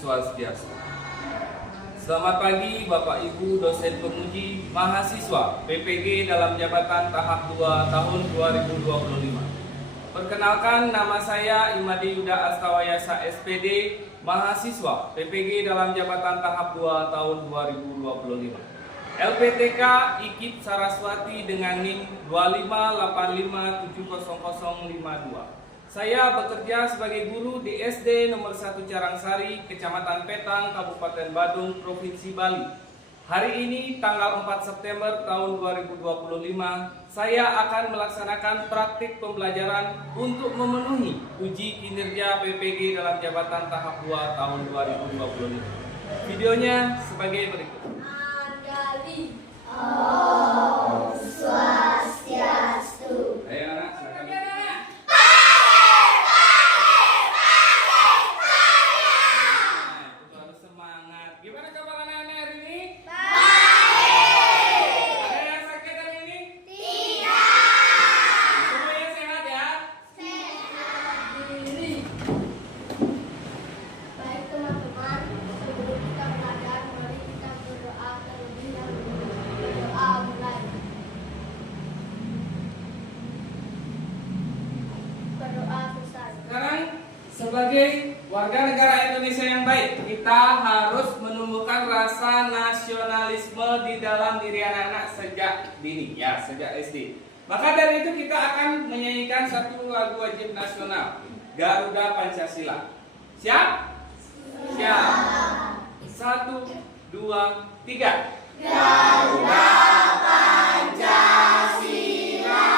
Swastiastu. Selamat pagi Bapak Ibu dosen penguji mahasiswa PPG dalam jabatan tahap 2 tahun 2025. Perkenalkan, nama saya Imadi Yuda Astawayasa SPD, mahasiswa PPG dalam jabatan tahap 2 tahun 2025. LPTK IKIP Saraswati dengan NIM 258570052. Saya bekerja sebagai guru di SD nomor 1 Carangsari, Kecamatan Petang, Kabupaten Badung, Provinsi Bali. Hari ini tanggal 4 September tahun 2025, saya akan melaksanakan praktik pembelajaran untuk memenuhi uji kinerja PPG dalam jabatan tahap 2 tahun 2025. Videonya sebagai berikut. Om Swastiastu. Ayo anak, silakan. Sekarang sebagai warga negara Indonesia yang baik, kita harus menumbuhkan rasa nasionalisme di dalam diri anak-anak sejak dini, ya, sejak SD. Maka dari itu kita akan menyanyikan satu lagu wajib nasional, Garuda Pancasila. Siap? Siap. 1, 2, 3. Garuda Pancasila,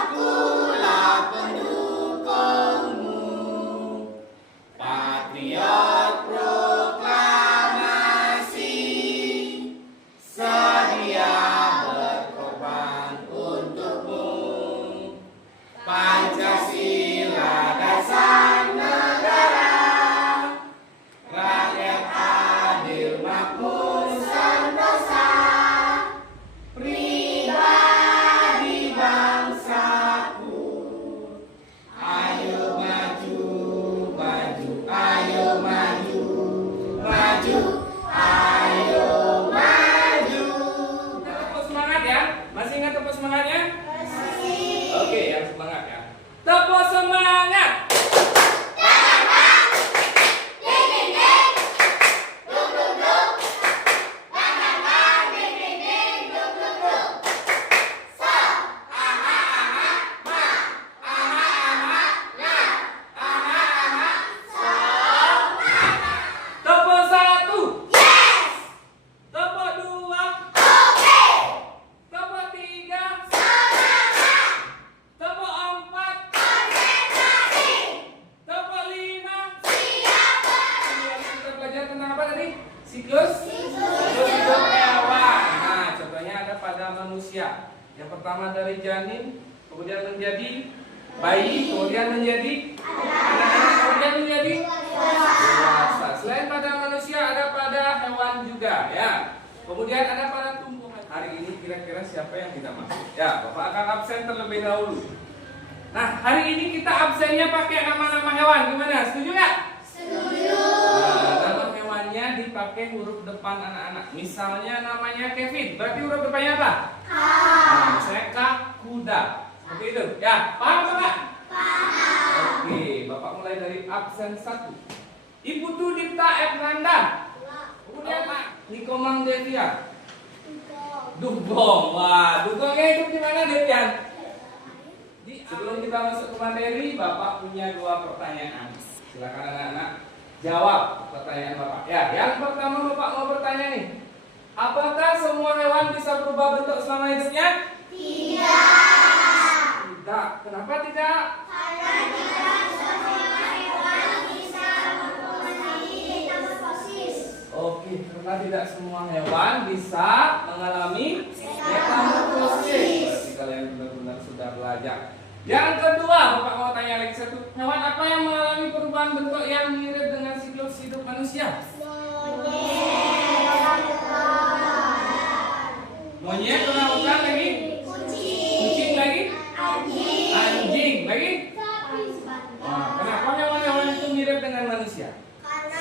akulah pendukungmu, patriot proklamasi, sedia berkorban untukmu. Pancasila dasar negara, rakyat adil makmur sentosa, pribadi bangsaku. Ayo maju, maju, ayo maju, maju, ayo maju. Tepuk semangat ya. Masih ingat tepuk semangatnya? Masih. Oke, yang semangat ya. Tepuk semangat. Tepuk 1. Tepuk 2. Tepuk 3. Tepuk 4. Tepuk 5. Kita belajar tentang apa tadi? Siklus hidup hewan. Nah, contohnya ada pada manusia. Yang pertama dari janin, kemudian menjadi bayi, kemudian menjadi anak-anak, kemudian menjadi dewasa. Selain pada manusia, ada pada hewan juga, ya. Kemudian ada pada tumbuhan. Hari ini kira-kira siapa yang tidak masuk? Ya, Bapak akan absen terlebih dahulu. Nah, hari ini kita absennya pakai nama-nama hewan. Gimana? Setuju nggak? Setuju. Nah, nama hewannya dipakai huruf depan anak-anak. Misalnya namanya Kevin, berarti huruf depannya apa? Nah, misalnya kuda. Seperti itu. Ya, paham Bapak? Paham. Oke, Bapak mulai dari absen 1. Ibu Tudipta Fernanda. Kemudian Pak Nikomang Devian. Dugong. Wah, dugongnya hidup di mana, Devian? Sebelum kita masuk ke materi, Bapak punya 2 pertanyaan. Silakan anak-anak jawab pertanyaan Bapak. Ya, yang pertama Bapak mau bertanya nih. Apakah semua hewan bisa berubah bentuk selama hidupnya? Tidak. Tidak. Kenapa tidak? Karena tidak semua hewan bisa mengalami metamorfosis. Oke, karena tidak semua hewan bisa mengalami metamorfosis. Berarti kalian benar-benar sudah belajar. Yang kedua, Bapak mau tanya lagi satu. Hewan apa yang mengalami perubahan bentuk yang mirip dengan siklus hidup manusia? Monyet, orangutan lagi? Kucing lagi? Anjing lagi? Nah, kenapa hewan-hewan itu mirip dengan manusia? manusia? Karena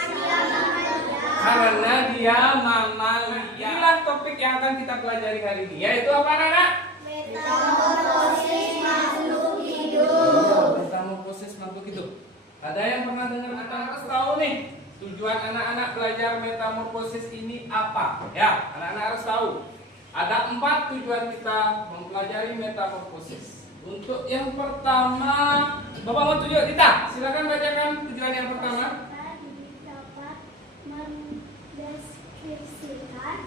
Karena dia mamalia. Inilah topik yang akan kita pelajari hari ini, yaitu apa anak-anak? metamorfosis makhluk hidup. Iya, metamorfosis makhluk hidup. Ada yang pernah dengar? Anak-anak harus tahu nih tujuan anak-anak belajar metamorfosis ini apa? Ya, anak-anak harus tahu. Ada 4 tujuan kita mempelajari metamorfosis. Untuk yang pertama, Bapak mau tunjuk kita. Silakan bacakan tujuan yang pertama. Dapat mendeskripsikan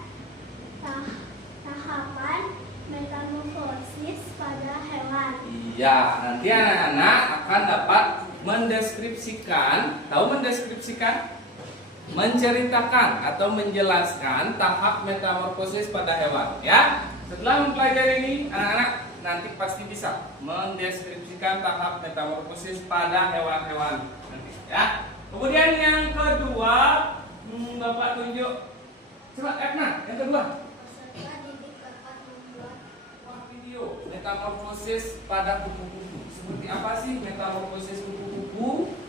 tahapan metamorfosis pada hewan. Iya, nanti anak-anak akan dapat mendeskripsikan, tahu mendeskripsikan? Menceritakan atau menjelaskan tahap metamorfosis pada hewan, ya. Setelah mempelajari ini, anak-anak nanti pasti bisa mendeskripsikan tahap metamorfosis pada hewan-hewan nanti, ya. Kemudian yang kedua, Bapak tunjuk. Coba Edna, yang kedua. Peserta didik dapat membuat Wah, video metamorfosis pada kupu-kupu. Seperti apa sih metamorfosis kupu-kupu?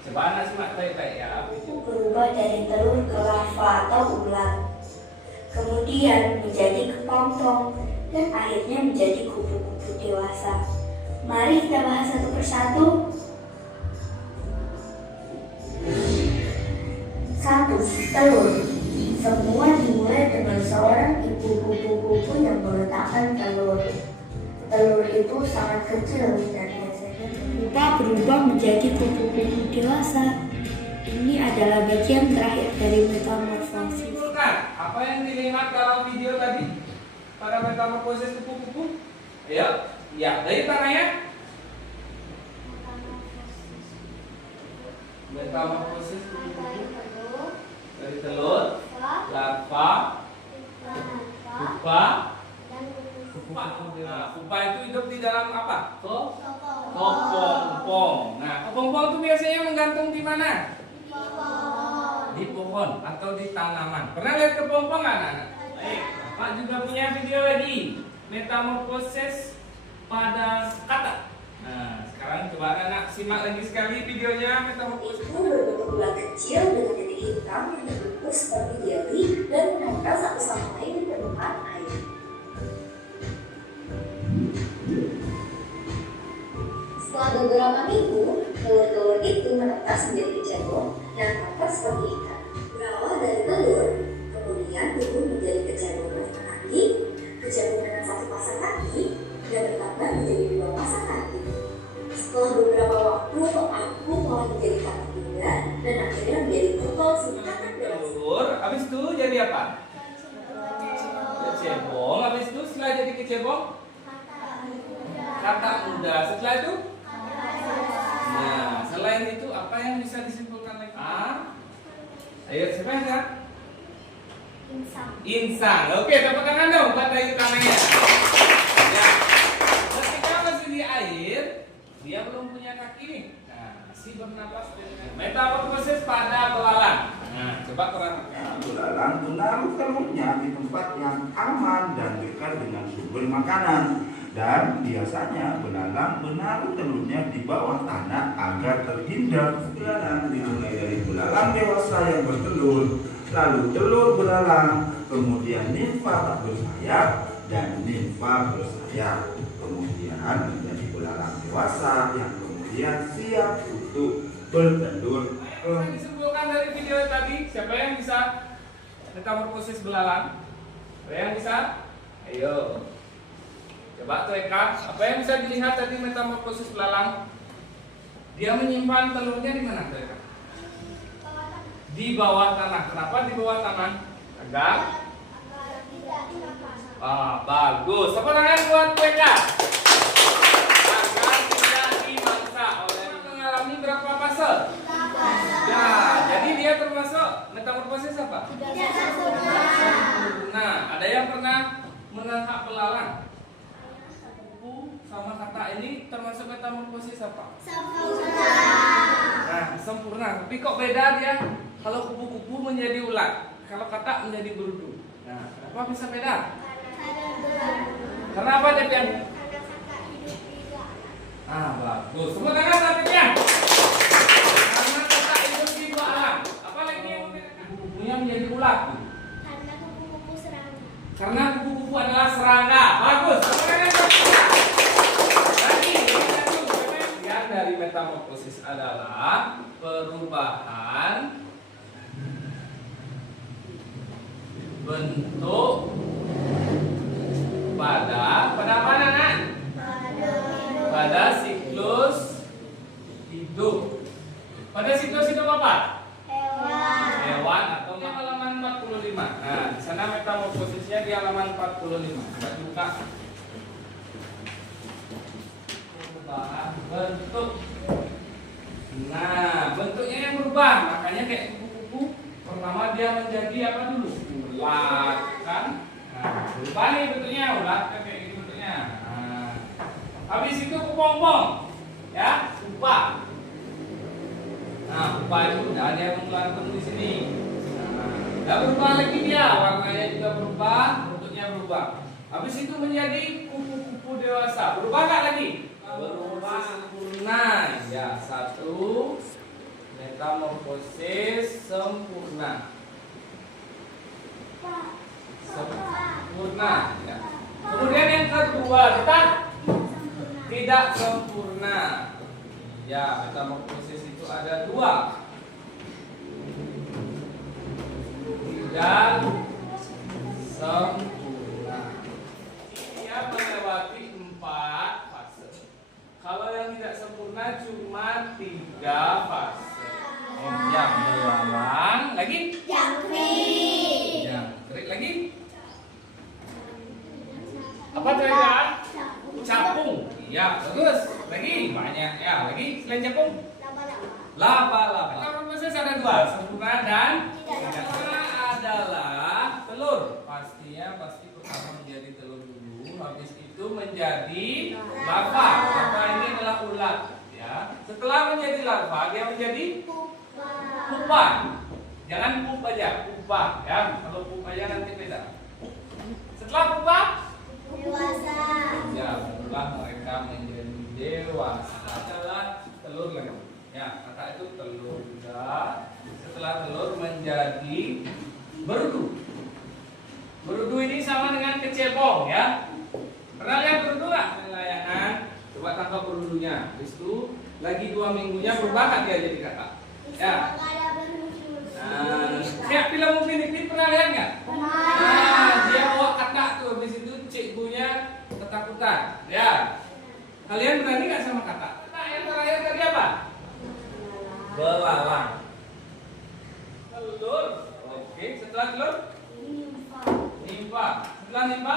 Coba anak simak baik-baik ya. Berubah dari telur ke larva atau ulat, kemudian menjadi kepompong, dan akhirnya menjadi kupu-kupu dewasa. Mari kita bahas satu persatu. 1. Telur. Semua dimulai dengan seorang ibu kupu-kupu yang meletakkan telur. Telur itu sangat kecil dan biasanya berubah menjadi kupu-kupu dewasa. Ini adalah bagian terakhir dari metamorfosis. Simpulkan apa yang dilihat dalam video tadi pada metamorfosis kupu-kupu. Ayo, ya dari tangannya. Metamorfosis kupu-kupu dari telur, larva, pupa. Nah, pupa itu hidup di dalam apa? Kepompong. Nah, kepompong itu biasanya menggantung di mana? Di pohon atau di tanaman. Pernah lihat kepompong nggak, anak-anak? Baik. Pak juga punya video lagi, metamorfosis pada kata. Nah, sekarang coba anak-anak simak lagi sekali videonya metamorfosis. Itu berbentuk ulat kecil dengan titik hitam yang terbentuk seperti jelly dan menempel satu sama lain di permukaan air. Setelah beberapa minggu, telur-telur itu menetas menjadi kecebong yang tampak seperti ikan. Berawal dari telur, kemudian tumbuh menjadi kecebong dengan kaki, kecebong dengan satu pasang kaki, dan bertambah menjadi 2 pasang kaki. Setelah beberapa waktu, aku mulai menjadi kaki juga, dan akhirnya menjadi total singkatan dewasa. Telur, habis itu jadi apa? Kecebong. Habis itu setelah jadi kecebong, kata muda. Setelah itu, nah, selain itu apa yang bisa disimpulkan lagi? Ayo siapa yang jawab? Insang. Oke, tepuk tangan dong buat tayang tangannya. Ya. Ketika masih di air, dia belum punya kaki nih. Nah, masih bernapas. Metamorfosis pada belalang. Nah, coba perhatikan. Belalang menaruh telurnya di tempat yang aman dan dekat dengan sumber makanan. Dan biasanya belalang menaruh telurnya di bawah tanah agar terhindar. Belalang dimulai dari belalang dewasa yang bertelur, lalu telur belalang, kemudian nimfa tak bersayap dan nimfa bersayap, kemudian menjadi belalang dewasa yang kemudian siap untuk bertelur. Yang disimpulkan dari video tadi, siapa yang bisa metamorfosis belalang? Ada yang bisa? Ayo. Coba tekan, apa yang bisa dilihat tadi metamorfosis belalang? Dia menyimpan telurnya di mana, Tekan? Di bawah tanah. Kenapa di bawah tanah? Agar bagus. Tepuk tangan buat Tekan. Agar tidak dimangsa oleh mengalami berapa fase? Ya, jadi dia termasuk metamorfosis apa? Nah, ada yang pernah menangkap belalang? Sama kata ini termasuk metamorfosis apa? Nah, sempurna. Tapi kok beda dia? Kalau kupu-kupu menjadi ulat, kalau katak menjadi berudu. Nah, kenapa bisa beda? Karena apa, Depian? Bagus. Semua tangan Depian. Karena katak hidup di terbentuk pada apa anak? Pada siklus hidup. Pada siklus hidup apa? Hewan atau halaman 45. Nah, di sana metamorfosisnya di halaman 45. Kita buka. Perubahan bentuk. Nah, bentuknya yang berubah, makanya kayak kupu-kupu. Pertama dia menjadi apa dulu? Ulat, kan? Nah, berubah nih bentuknya, ulat kan kayak gitu bentuknya. Nah, habis itu kepompong, ya, pupa. Nah, pupa itu udah ada yang mengeluarkan di sini. Nah, berubah lagi dia, warnanya juga berubah, bentuknya berubah. Habis itu menjadi kupu-kupu dewasa. Berubah nggak lagi? Berubah sempurna. Ya, satu metamorfosis sempurna. Sempurna. Ya. Kemudian yang kedua, tidak sempurna. Ya, metamorfosis itu ada dua. Tidak sempurna. Dia melewati 4 fase. Kalau yang tidak sempurna cuma 3 fase. Yang belalang, lagi jangkrik lagi. Apa terakhir? Capung. Iya, bagus. Lagi banyak ya. Lagi selain capung? Laba-laba. Proses ada 2, sempurna dan tidak sempurna adalah telur. Pasti pertama menjadi telur dulu, habis itu menjadi larva. Larva ini adalah ulat, ya. Setelah menjadi larva, dia menjadi pupa. Jangan pup aja, pupa, ya. Kalau pup aja nanti beda. Setelah pupa, Dewasa. ya, barulah mereka menjadi dewasa. Adalah telur lagi. Ya, kata itu telur juga. Setelah telur menjadi berudu. Berudu ini sama dengan kecebong, ya. Pernah lihat berudu nggak? Layangan. Coba tangkap berudunya. Habis itu lagi 2 minggunya berubah nggak dia jadi kakak? Ya. Nah, kayak film Upin pernah lihat nggak? Nah, dia bawa katak tuh. Habis itu cikgunya ketakutan. Ya. Kalian berani nggak sama katak? Katak yang terakhir tadi apa? Belalang. Telur. Oke, setelah telur? Nimfa. Setelah nimfa?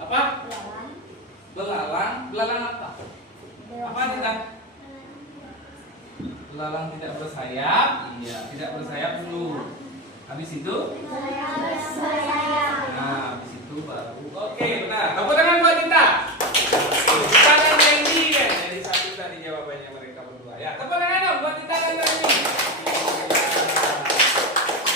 Apa? Belalang. Belalang apa? Apa tidak? Belalang tidak bersayap. Iya, tidak bersayap dulu. Habis itu? Nah, habis itu baru. Oke, benar. Tepuk tangan buat kita. Kita dan Randy kan. Jadi satu tadi jawabannya mereka berdua. Ya, tepuk tangan dong buat kita dan Randy.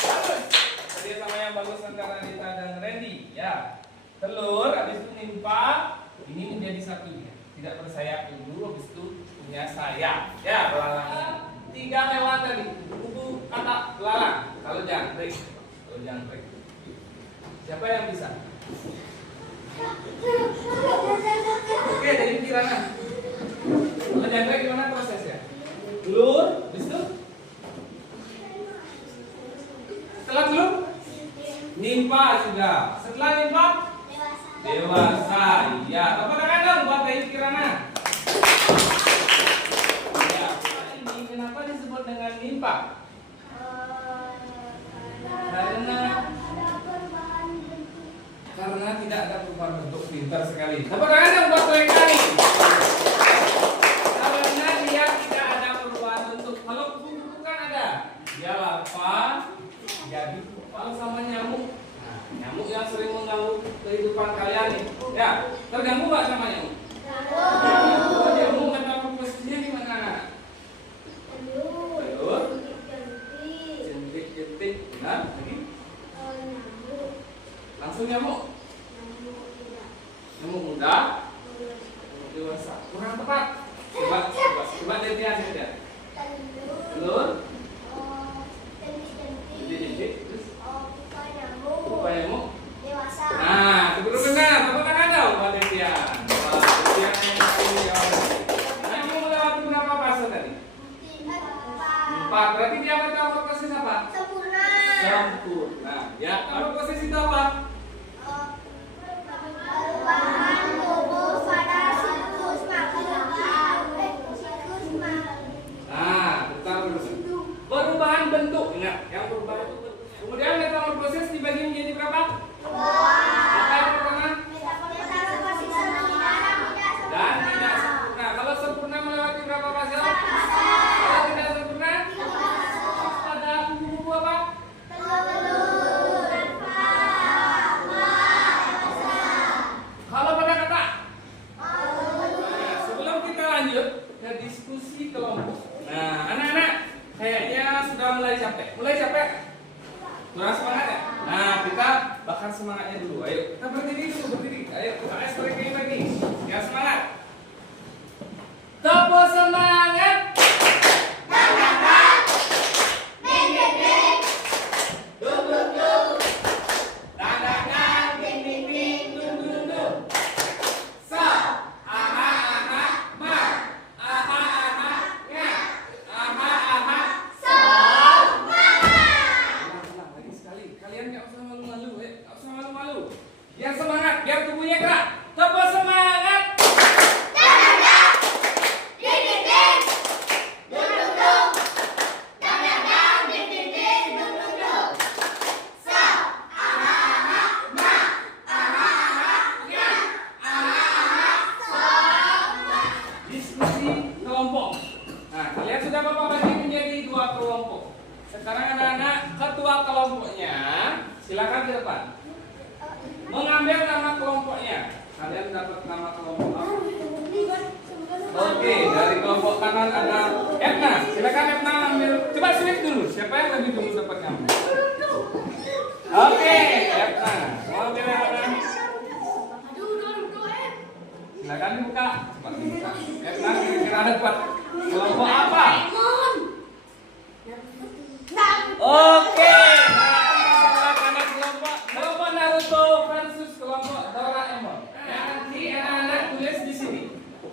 Bagus. Tadi sama yang bagus antara Rita dan Randy. Ya. Telur, habis itu nimfa. Ini menjadi satunya. Tidak bersayap dulu, habis itu punya sayap. Ya, belalangnya. 3 hewan tadi. Kupu, katak, belalang. Kalau jangkrik. Siapa yang bisa? Oke, jadi kirana. Kalau jangkrik gimana prosesnya? Telur, habis itu? Setelah telur? Nimfa sudah. Setelah nimfa? Dewasa. Iya. Apa tangan dong buat bayi kirana? Ya. Ini kenapa disebut dengan nimfa? Karena tidak ada perubahan bentuk. Pintar sekali. Apa tangan dong buat mereka nih? Karena dia tidak ada perubahan bentuk. Kalau kupu-kupu kan ada. Dia larva jadi pupa sama nyamuk. Nah, nyamuk yang sering mengganggu kehidupan kalian nih. Ya, terganggu nggak sama nyamuk? Oh, nyamuk metamorfosisnya gimana? Telur, jentik-jentik, benar? Lagi? Langsung nyamuk? Nyamuk muda? Nyamuk dewasa? Kurang tepat. Coba lihat. Telur, jentik-jentik, terus pupa nyamuk. Nah, sebelum benar, tepuk tangan dong buat Desian. Desian yang ini jawabannya. Nah, kamu melewati berapa fase tadi? 4. Berarti dia metamorfosis apa? apa? Sempurna. Sempurna. Ya, nomor proses itu apa? Perubahan tubuh pada siklus Nah, bentar dulu. Perubahan bentuk. Ingat, yang perubahan itu bentuknya. Kemudian metamorfosis dibagi menjadi berapa? Apa yang pertama? Dan tidak sempurna. Kalau sempurna melewati berapa fase? Kalau tidak sempurna? Pada kubu apa? Kalau pada kata? Nah, sebelum kita lanjut ke diskusi kelompok. Nah, anak-anak kayaknya sudah mulai capek. Mulai capek? Kurang semangat ya? Nah, kita bakar semangatnya dulu. Ayo, kita berdiri dulu, berdiri. Ayo, kita stretching lagi. Ya, semangat. Tepuk semangat. Yang semangat, biar tubuhnya gerak. Tepuk semangat. Diskusi kelompok. Nah, kalian sudah Bapak bagi menjadi 2 kelompok. Sekarang anak-anak, ketua kelompoknya silakan di depan. Mengambil nama kelompoknya. Kalian dapat nama kelompok apa? Oke, dari kelompok kanan ada Etna. Silakan Etna ambil. Coba switch dulu. Siapa yang lebih dulu dapat ngambil? Oke, Etna. Mau ambil yang mana? Silakan dibuka. Cepat dibuka. Etna kira-kira dapat kelompok apa? Oke. Kelompok Naruto versus kelompok Doraemon. Nanti anak-anak tulis di sini.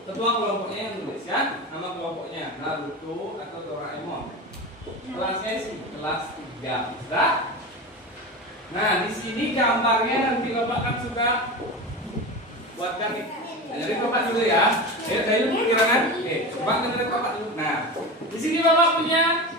Ketua kelompoknya yang tulis ya. Nama kelompoknya Naruto atau Doraemon. Kelasnya sih kelas 3. Bisa? Nah, di sini gambarnya nanti Bapak kan suka buatkan nih. Jadi Bapak dulu ya. Ayo pikiran. Oke, coba dengerin Bapak dulu. Nah, di sini Bapak punya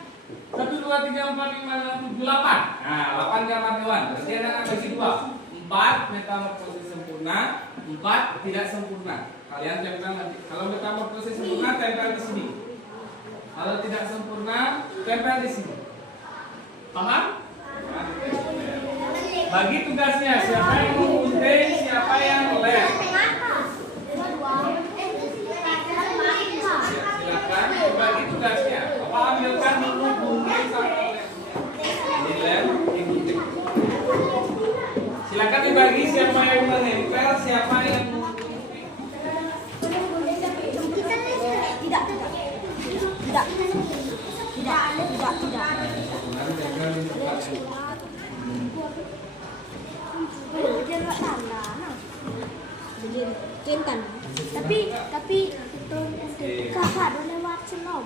1, 2, 3, 4, 5, 6, 7, 8. Nah, 8 gambar hewan. Berarti anak bagi 2. 4 metamorfosis sempurna, 4 tidak sempurna. Kalian tempel nanti. Kalau metamorfosis sempurna tempel di sini. Kalau tidak sempurna tempel di sini. Paham? Nah, bagi tugasnya siapa yang menggunting, siapa yang lem. Silakan bagi tugasnya. Bapak ambilkan dulu gunting sama lemnya. Ini lem, ini gunting. Silakan dibagi siapa yang menempel, siapa yang menggunting. Tapi itu kakak udah lewat senom.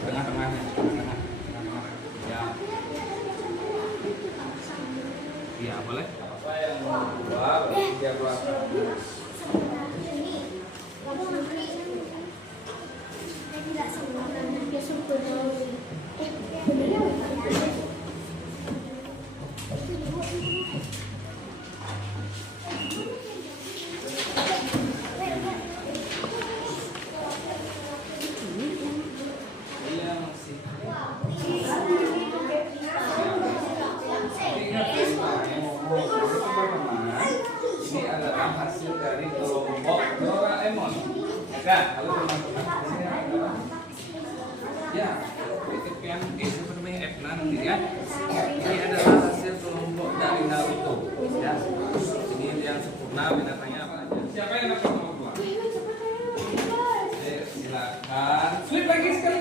Tengah-tengahnya. Ya. Iya, boleh. Apa yang dua, berarti dia keluar. Tidak sempurna, dia sempurna. Iya, masih. Ini adalah hasil dari kelompok Doraemon. Ya, kalau teman-teman di sini ada. Ya, itu yang seperti Etna nanti ya. Ini adalah hasil kelompok dari Naruto. Ya, ini yang sempurna binatangnya apa aja. Siapa yang dapat nomor 2? Silakan. Sweep lagi sekali.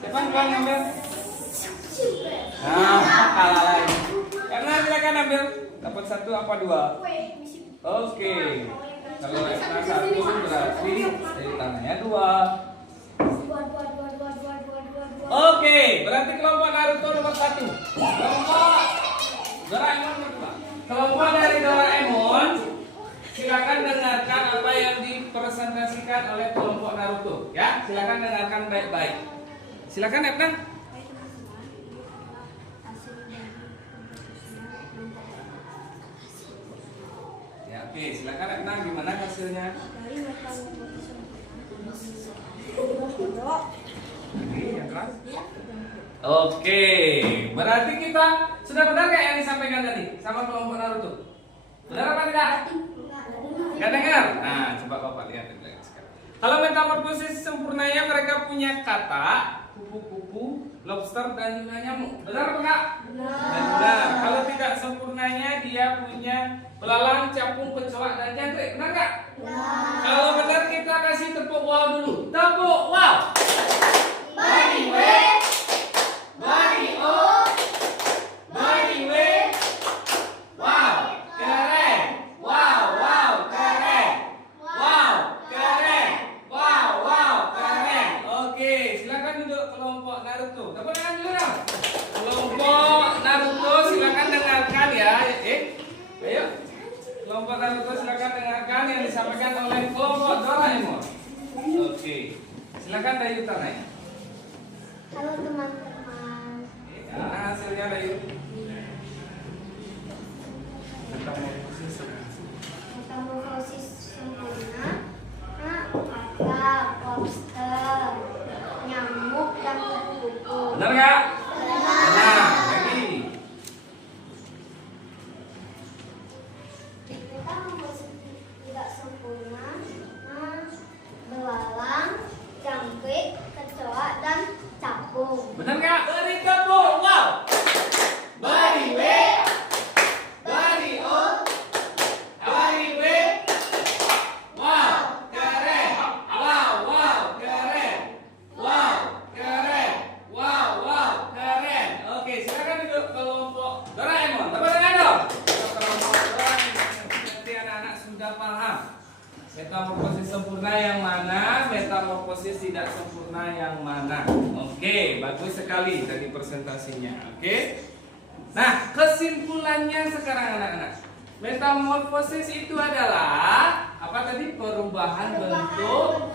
Siapa yang Coba ngambil. Nah, kalah lagi. Karena silakan ambil. Dapat 1 apa 2? Oke. Kalau Ekna 1 berarti jadi tanahnya 2. Oke, berarti kelompok Naruto nomor 1. Kelompok Doraemon nomor 2. Kelompok dari Doraemon, silakan dengarkan apa yang dipresentasikan oleh kelompok Naruto. Ya, silakan dengarkan baik-baik. Silakan Ekna. Ya, oke, silakan Ekna, gimana hasilnya? Yang keras? Oke, berarti kita sudah benar kayak yang disampaikan tadi sama kelompok Naruto. Benar apa tidak? Gak dengar? Nah, coba Bapak lihat sekarang. Kalau metamorfosis sempurnanya mereka punya kata kupu-kupu, lobster dan juga nyamuk. Benar apa enggak? Benar. Kalau tidak sempurnanya dia punya belalang, capung, kecoa dan jangkrik. Benar enggak? Kalau benar kita kasih tepuk wow dulu. Tepuk wow. Body weight. Body O. Body weight. Wow, keren. Wow, wow, keren. Wow, keren. Wow, wow, keren. Oke, silakan duduk kelompok Naruto. Dapat tangan dulu dong. Kelompok Naruto silakan dengarkan ya. Ayo. Kelompok Naruto silakan dengarkan yang disampaikan oleh kelompok Doraemon. Oke. Silakan Dayu Tanaya. Halo teman-teman. Nah, hasilnya Dayu. Metamorfosis sempurna. Ada lobster, nyamuk dan kupu-kupu. Benar nggak? Benar. Lagi. Metamorfosis tidak sempurna. Belalang, jangkrik, kecoa dan capung. Benar nggak? Beri tepuk wow. Body weight. Body on. Body weight. Wow, keren. Wow, wow, keren. Wow, keren. Wow, wow, keren. Oke, silakan duduk kelompok Doraemon. Dapat dengar dong? Kelompok Doraemon. Berarti anak-anak sudah paham. Metamorfosis sempurna yang mana, metamorfosis tidak sempurna yang mana. Oke, bagus sekali tadi presentasinya. Oke. Nah, kesimpulannya sekarang anak-anak. Metamorfosis itu adalah apa tadi? Perubahan bentuk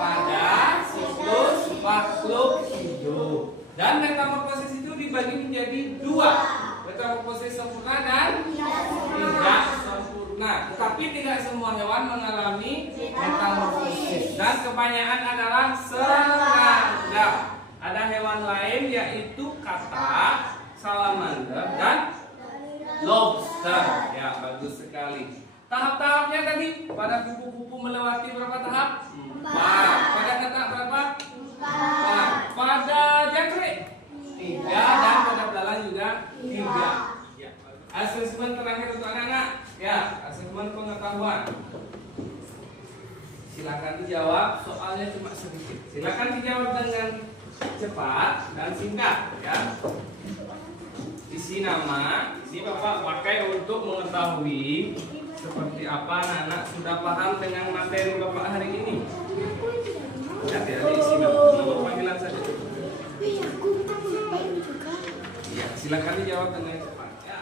pada siklus makhluk hidup. Dan metamorfosis itu dibagi menjadi 2. Metamorfosis sempurna dan tidak sempurna. Tetapi tidak semua hewan mengalami metamorfosis. Dan kebanyakan adalah serangga. Ada hewan lain yaitu katak, salamander, dan lobster. Ya, bagus sekali. Tahap-tahapnya tadi pada kupu-kupu melewati berapa tahap? 4. Pada katak berapa? 4. Pada jangkrik 3 dan pada belalang juga 3. Ya. Asesmen terakhir untuk anak-anak. Ya, asesmen pengetahuan. Silakan dijawab, soalnya cuma sedikit. Silakan dijawab dengan cepat dan singkat, ya. Isi nama, isi Bapak pakai untuk mengetahui seperti apa anak-anak sudah paham dengan materi Bapak hari ini. Ya, isi nama panggilan saja. Ya, silakan dijawab dengan cepat. Ya.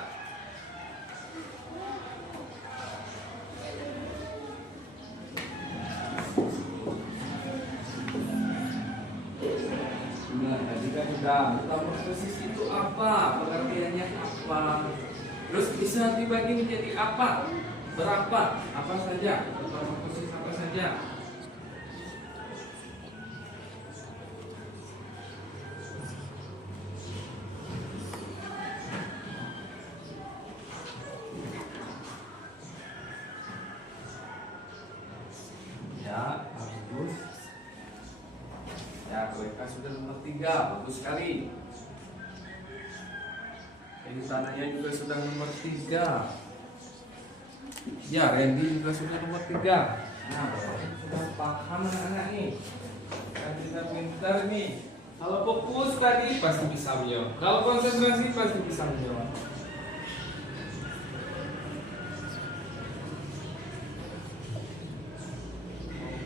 Nah, tadi kan sudah metamorfosis itu apa? Pengertiannya apa? Terus bisa dibagi menjadi apa? Berapa? Apa saja? Metamorfosis apa saja? Ya, bagus. Ya, mereka sudah nomor 3, bagus sekali. Ini tanahnya juga sudah nomor 3. Ya, Randy juga sudah nomor 3. Nah, Bapak sudah paham anak-anak nih. Dan kita pintar nih. Kalau fokus tadi pasti bisa menjawab. Kalau konsentrasi pasti bisa menjawab.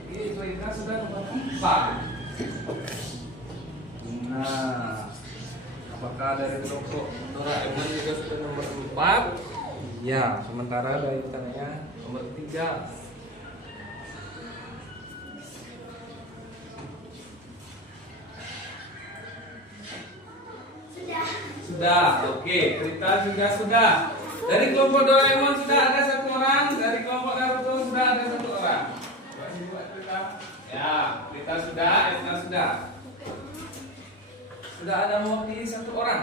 Oke, kita sudah nomor 4. Nah, apakah dari kelompok Doraemon juga sudah nomor 4? Ya, sementara dari pertanyaan nomor 3. Sudah, oke. Kita juga sudah. Dari kelompok Doraemon sudah ada 1 orang. Dari kelompok Naruto sudah ada 1 orang. Coba sini buat kita. Ya, kita sudah, Edna sudah. Sudah ada mewakili 1 orang.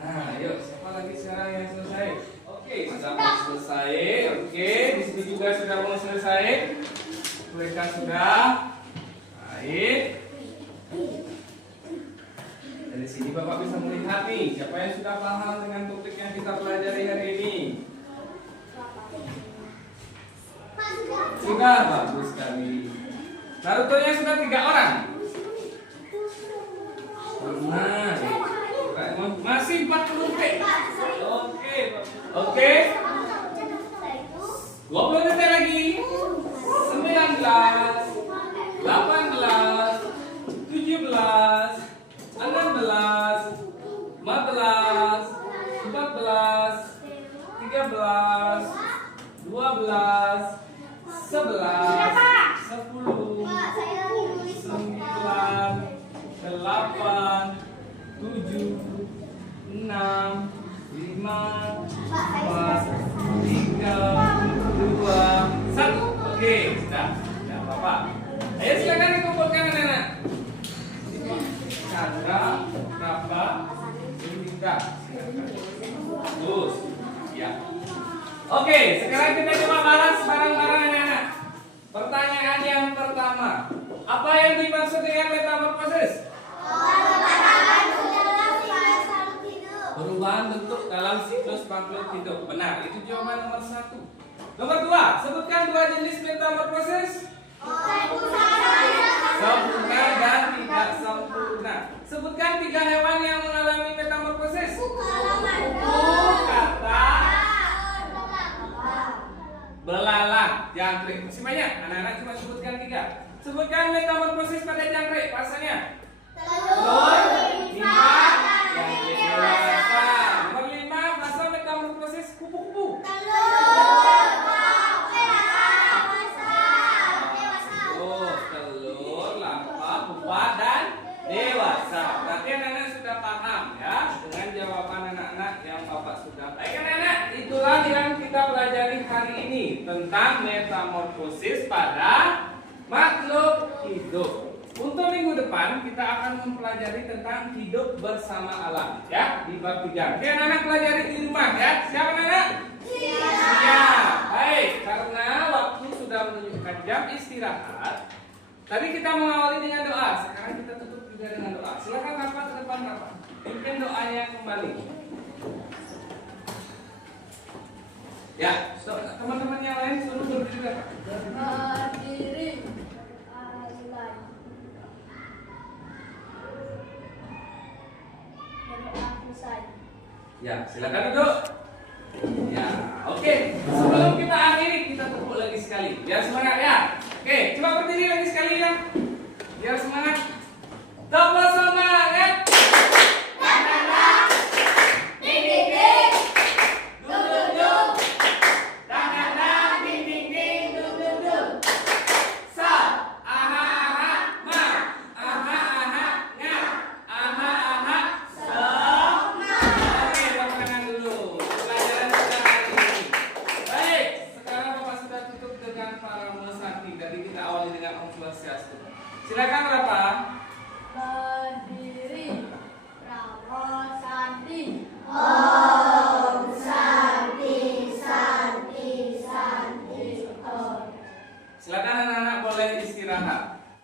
Nah, yuk, siapa lagi sekarang yang selesai? Oke, sudah mau selesai. Oke, di sini juga sudah mau selesai. Mereka sudah. Baik. Dari sini Bapak bisa melihat nih siapa yang sudah paham dengan topik yang kita pelajari hari ini. Sudah, bagus sekali. Naruto-nya sudah 3 orang. Nah, masih 40 detik. Oke, oke. 20 detik lagi. 19, 18, 17, 16, 14, 14, 13, 12, 11, 10, 9, 8, 7, 6, 5, 4, 3, 2, 1. Oke, sudah. Sudah, Bapak. Ayo silakan dikumpulkan anak-anak. Chandra, Rafa, Indra. Terus, ya. Oke, sekarang kita coba bahas bareng-bareng anak-anak. Pertanyaan yang pertama, apa yang dimaksud dengan metamorfosis? Perubahan bentuk dalam siklus makhluk hidup. Benar, itu jawaban nomor 1. Nomor 2, sebutkan 2 jenis metamorfosis. Sempurna dan tidak sempurna. Sebutkan 3 hewan yang mengalami metamorfosis. Kupu, kata, belalang, jangkrik. Masih banyak. Anak-anak cuma sebutkan 3. Sebutkan metamorfosis pada jangkrik. Rasanya telur, limbah, yang dewasa. Nomor 5, fase metamorfosis kupu-kupu. Dan dewasa. Berarti anak-anak sudah paham ya dengan jawaban anak-anak yang Bapak sudah. Baik anak-anak, itulah yang kita pelajari hari ini tentang metamorfosis pada makhluk hidup. Untuk minggu depan kita akan mempelajari tentang hidup bersama alam ya di bab 3. Oke anak-anak pelajari di rumah ya. Siap anak-anak? Siap. Baik, karena waktu sudah menunjukkan jam istirahat. Tadi kita mengawali dengan doa, sekarang kita tutup juga dengan doa. Silakan Bapak ke depan Bapak. Pimpin doanya kembali. Ya, teman-teman yang lain suruh berdiri Bapak. Berdiri. Ya, silakan duduk. Ya, oke. Sebelum kita akhiri, kita tepuk lagi sekali. Biar semangat ya. Oke, coba berdiri lagi sekali ya. Biar semangat. Tepuk semangat. Silakan Bapak. Berdiri. Prawo Sandi.